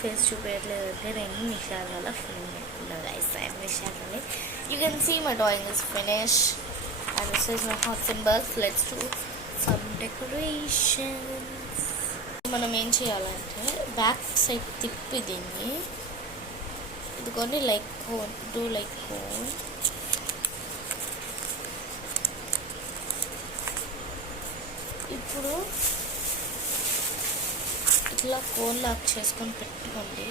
Face చూపించట్లేదంటే 2 నిమిషాల వల్ల film పెట్టుకున్నా గైస్. 5 నిమిషాలని. You can see my drawing is finish and this is my hat symbols. Let's do some decorations. మనం ఏం చేయాలంటే బ్యాక్ సైడ్ తిప్పి దీన్ని ఇదిగోండి like cone, do like cone. ఇప్పుడు ఇట్లా కోన్ లాక్ చేసుకొని పెట్టుకోండి.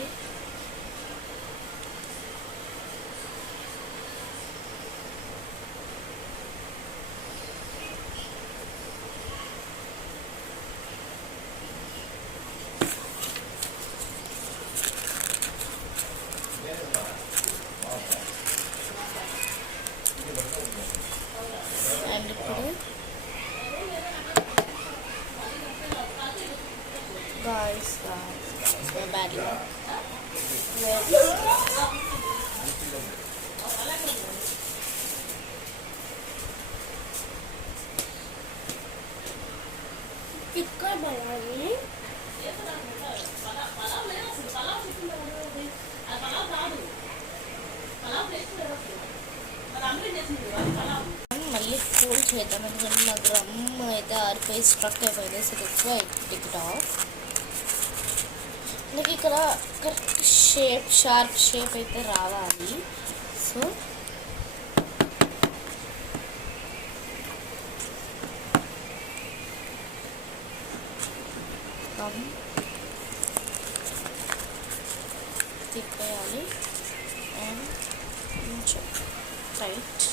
అండ్ ఇప్పుడు guys, we're bad luck. ఇక్కడ బయాలి మళ్ళీ ఫోల్డ్ చేద్దాం. ఎందుకంటే నా గ్రమ్ అయితే ఆరిపోయి స్ట్రక్ అయిపోయింది. సో ఎక్కువ టిక్ ఆఫ్. నాకు ఇక్కడ కరెక్ట్ షార్ప్ షేప్ అయితే రావాలి. సో తిప్పేయాలి అండ్ కొంచెం టైట్.